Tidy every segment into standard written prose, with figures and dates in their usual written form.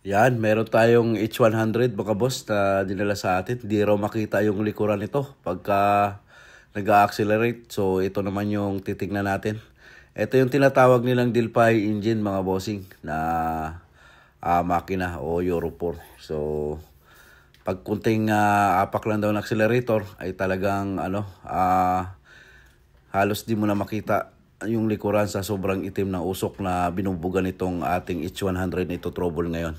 Yan, meron tayong H100 mga boss na dinala sa atin. Di raw makita yung likuran nito pagka nag-accelerate. So ito naman yung titignan natin. Ito yung tinatawag nilang Dilphi engine mga bossing na makina o Euro 4. So pag kunting apak lang daw ng accelerator ay talagang halos di mo na makita yung likuran sa sobrang itim na usok na binubugan itong ating H100 na ito trouble ngayon.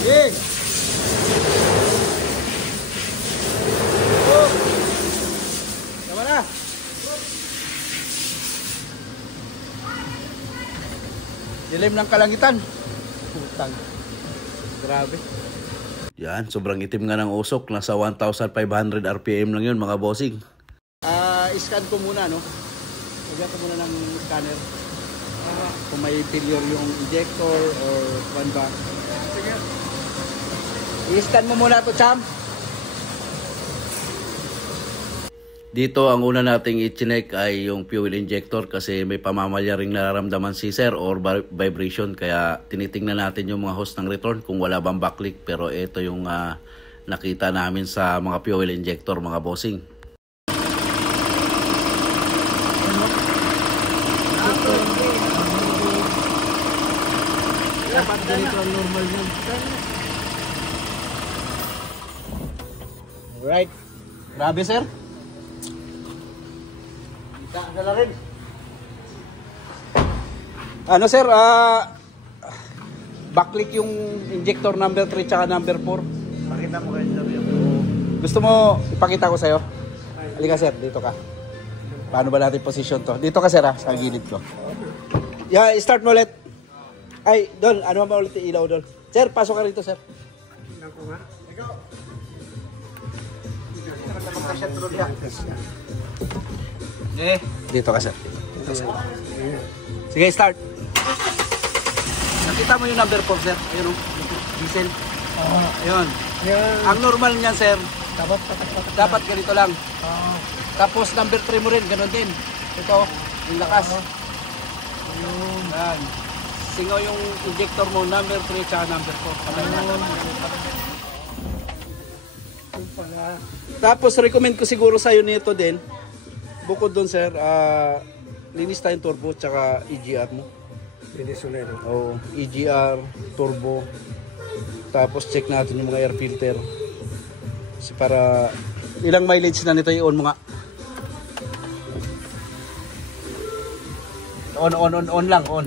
Yes. Oh. Tama na. Dilim ng kalangitan. Putang. Grabe. Yan, sobrang itim nga ng usok. Nasa 1,500 RPM lang yun mga bossing. Scan ko muna, no? Lagyan ko muna ng scanner. Kung may failure yung injector or one ba. Sige. I-scan mo muna to, Cham. Dito ang una nating i-check ay yung fuel injector kasi may pamamalya ring nararamdaman si sir or vibration. Kaya tinitingnan natin yung mga hose ng return kung wala bang backleak. Pero ito yung nakita namin sa mga fuel injector mga bossing. Dapat ganito ang normal yun. Alright. Grabe, sir. Kita na rin. Ano, sir? Backleak yung injector number 3 tsaka number 4. Pakita mo kayo sir yung... Gusto mo ipakita ko sa'yo? Halika, sir. Dito ka. Paano ba natin position to? Dito ka, sir, sa gilid ko. Yeah, start mo ulit. Ay, Dol, ano ba ulit yung ilaw, Dol? Sir, pasok ka rito, sir. Naku nga. Ikaw. Dito ka, sir. Dito, sir. Sige, start. Nakita mo yung number 4, sir? Ayun, diesel. Ayun. Ang normal niyan, sir, dapat ganito lang. Tapos number 3 mo rin, ganun din. Ito, yung lakas. Yan. Singaw yung injector mo, number 3 tsaka number 4. Tapos recommend ko siguro sa'yo nito din. Bukod doon, sir, linis tayong turbo tsaka EGR mo. Linis ulit. Oo, EGR, turbo. Tapos check natin yung mga air filter. Kasi para ilang mileage na nito i-on mo nga. On lang, on.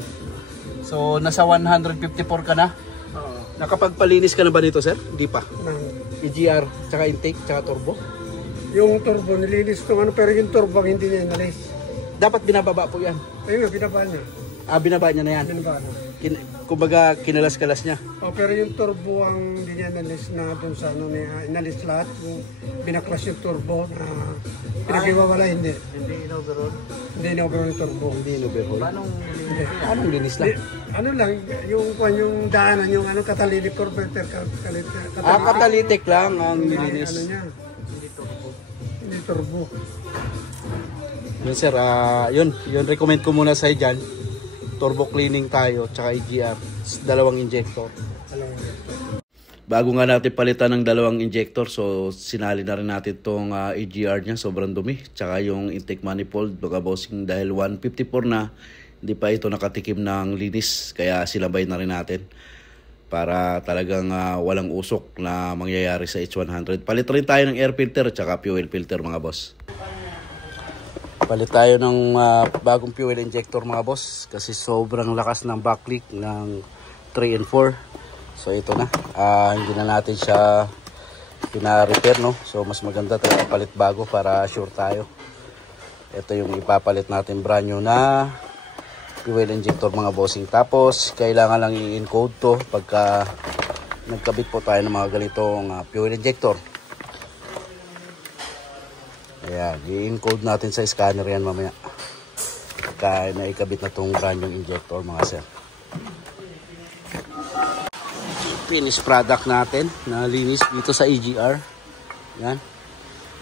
So, nasa 154 ka na. Oo. Nakapagpalinis ka na ba nito, sir? Hindi pa. Nang, EGR, tsaka intake, tsaka turbo. yung turbo nilinis ko pero yung turbo hindi niya inalis. Dapat binababa po yan. Ayun nga, binaba niya. Binaba niya na yan. Binaba na. Kumbaga, kinalas-kalas niya. Pero yung turbo ang hindi niya inalis na dun sa ano niya, inalis lahat. Yung binaklas yung turbo na pinag-iwawala, hindi. Hindi in-overall? Hindi in-overall yung turbo. Hindi in-overall? Hindi. Anong linis lang? Ano lang, yung daanan, yung catalytic converter. Catalytic lang ang nilinis. Ano niya? Hindi turbo. Yun, sir, yun recommend ko muna sa'yo dyan. Turbo cleaning tayo, tsaka EGR, dalawang injector. Bago nga natin palitan ng dalawang injector, so sinali na rin natin itong EGR niya, sobrang dumi. Tsaka yung intake manifold, mga bossing, dahil 154 na, hindi pa ito nakatikim ng linis. Kaya silabay na rin natin para talagang walang usok na mangyayari sa H100. Palit rin tayo ng air filter tsaka fuel filter mga boss. Palit tayo ng bagong fuel injector mga boss kasi sobrang lakas ng backleak ng 3 and 4. So ito na, hindi na natin siya pina-repair, no? So mas maganda talaga palit bago para sure tayo. Ito yung ipapalit natin brand new na fuel injector mga bossing. Tapos kailangan lang i-encode to pagka nagkabit po tayo ng mga ganitong fuel injector. Ayan, i-encode natin sa scanner yan mamaya. Pagka naikabit na itong brand yung injector mga sir. Finished product natin na linis dito sa EGR. Yan,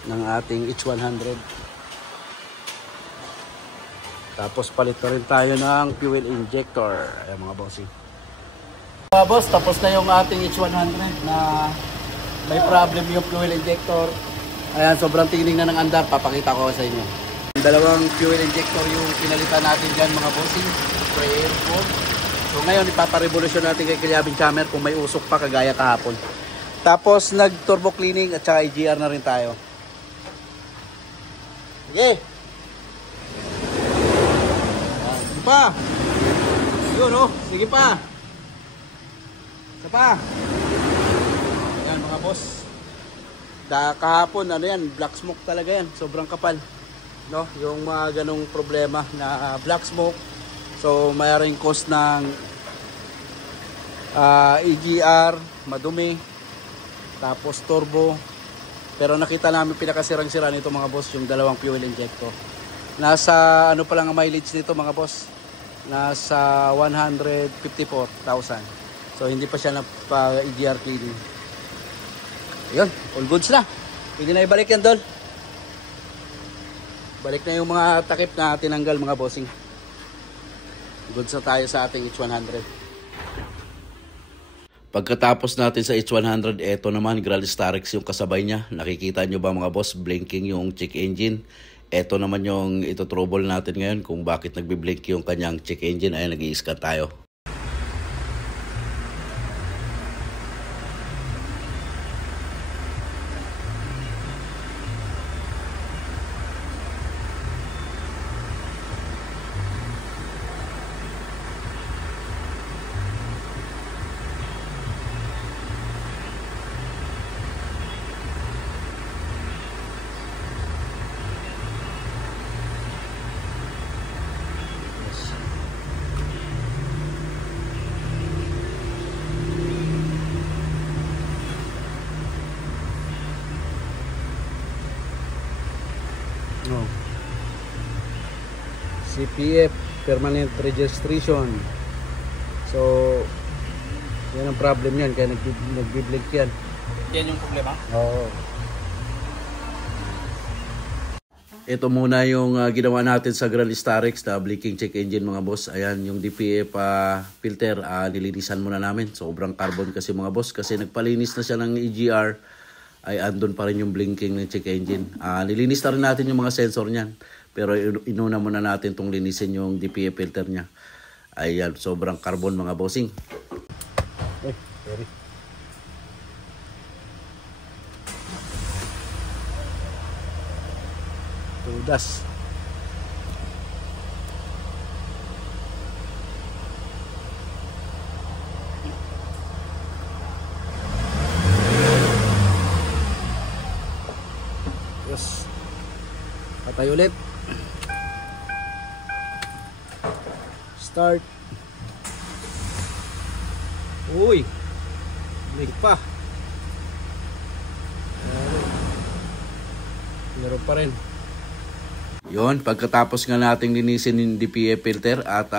ng ating H100. Tapos palit na rin tayo ng fuel injector. Ayan mga bossing. Mga boss, tapos na yung ating H100 na may problem yung fuel injector. Ayan, sobrang tining na ng andar. Papakita ko sa inyo. Dalawang fuel injector yung pinalitan natin dyan mga bossing. Spray air foam. So ngayon, ipaparevolusyon natin kay Kilyabing Chammer kung may usok pa kagaya kahapon. Tapos nag-turbo cleaning at saka EGR na rin tayo. Sige! Sige pa! Yun oh, sige pa! Isa pa! Yan mga boss. Kahapon, ano yan, black smoke talaga yan. Sobrang kapal. No? Yung mga ganong problema na black smoke. So, mayroong cause ng EGR, madumi, tapos turbo. Pero nakita namin pinakasirang-sira nito mga boss, yung dalawang fuel injector. Nasa ano pa lang ang mileage nito mga boss? Nasa 154,000. So, hindi pa siya napa-EGR cleaning. Ayun, all goods na. Pwede na ibalik yan, Dol. Balik na yung mga takip na tinanggal mga bossing. Goods na tayo sa ating H100. Pagkatapos natin sa H100, eto naman, Gralistarix yung kasabay niya. Nakikita nyo ba mga boss, blinking yung check engine. Eto naman yung ito-trouble natin ngayon kung bakit nagbi-blink yung kanyang check engine. Ayan, nag-i-scan tayo. No. CPF, permanent registration. So, yan ang problem yan. Kaya nagbi-blink yan. Yan yung problema? Oo. Ito muna yung ginawa natin sa Gralistarix na blinking check engine mga boss. Ayan, yung DPF filter, nilinisan muna namin. Sobrang carbon kasi mga boss. Kasi nagpalinis na siya ng EGR, ay andun pa rin yung blinking ng check engine. Nilinis na rin natin yung mga sensor niyan. Pero inuna muna natin itong linisin yung DPF filter niya. Ayan, sobrang carbon mga bossing. Sorry. Tudas. Yes. Patay ulit. Start. Uy. Blink pa. Meron pa rin. Yon, pagkatapos nga nating linisin yung DPF filter at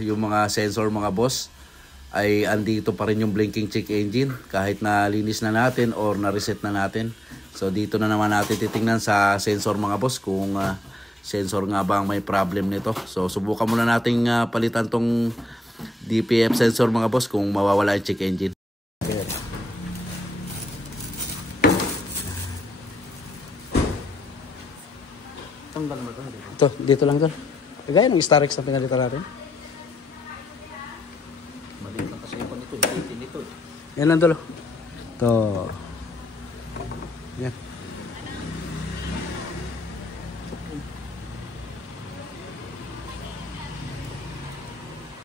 yung mga sensor mga boss, ay andito pa rin yung blinking check engine kahit na linis na natin or na-reset na natin. So dito na naman natin titingnan sa sensor mga boss kung sensor nga ba ang may problem nito. So subukan muna nating palitan tong DPF sensor mga boss kung mawawala yung check engine. Okay. Ito, dito lang doon. Kagaya ng Starix na pinalitan natin. Maliit lang kasi yung nito, nito. Yan lang dulo. Ito. Yan.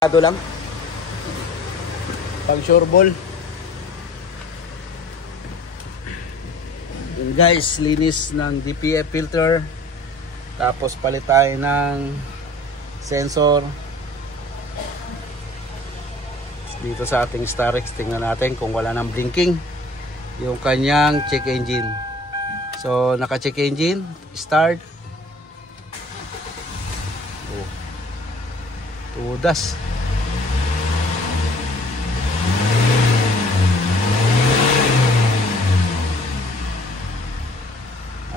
Lang. Pag sure ball. Yun guys, linis ng DPF filter. Tapos palit tayo ng sensor. Dito sa ating Starix, tingnan natin kung wala nang blinking yung kanyang check engine. So, naka-check engine, start. Oh. Tudas.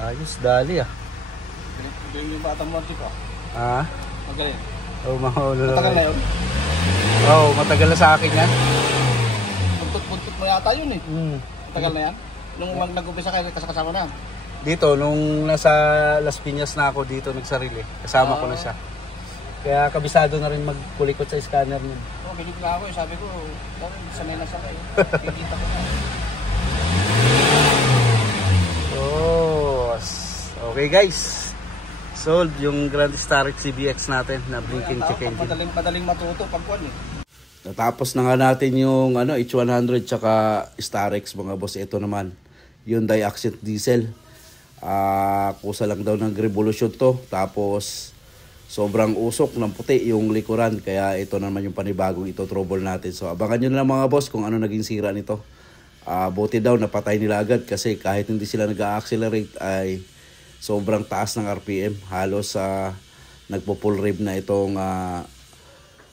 Ayos, dali ah. Hindi yung batang mo, di ba? Ah? Magaling. Oh, mahal na. Matagal na yun. Oh, matagal na sa akin yan. Buntot mo yata yun eh. Mm. Matagal na yan. Nung nag-umpisa kayo, kasama na. Dito, nung nasa Las Piñas na ako dito nagsarili, kasama ko na siya. Kaya kabisado na rin magkulikot sa scanner niya. Oh, binig na ako eh. Sabi ko, sanay na sanay. Kikita ko na. Oh, okay guys. Sold yung Grand Starrex CBX natin na blinking check engine. Madaling matuto pag kuwan eh. Natapos na nga natin yung H100 tsaka Starrex mga boss. Ito naman, Hyundai Accent Diesel. Kusa lang daw ng revolution to. Tapos sobrang usok ng puti yung likuran. Kaya ito naman yung panibagong ito trouble natin. So abangan nyo na lang mga boss kung ano naging sira nito. Buti daw napatay nila agad kasi kahit hindi sila nag-accelerate ay sobrang taas ng RPM. Halos nagpo-full rev na itong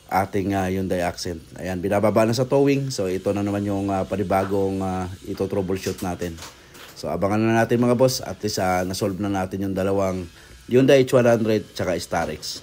ating Hyundai Accent. Ayan, binababa na sa towing. So ito na naman yung panibagong ito troubleshoot natin. So abangan na natin mga boss. At least nasolve na natin yung dalawang Hyundai H100 tsaka Starrex.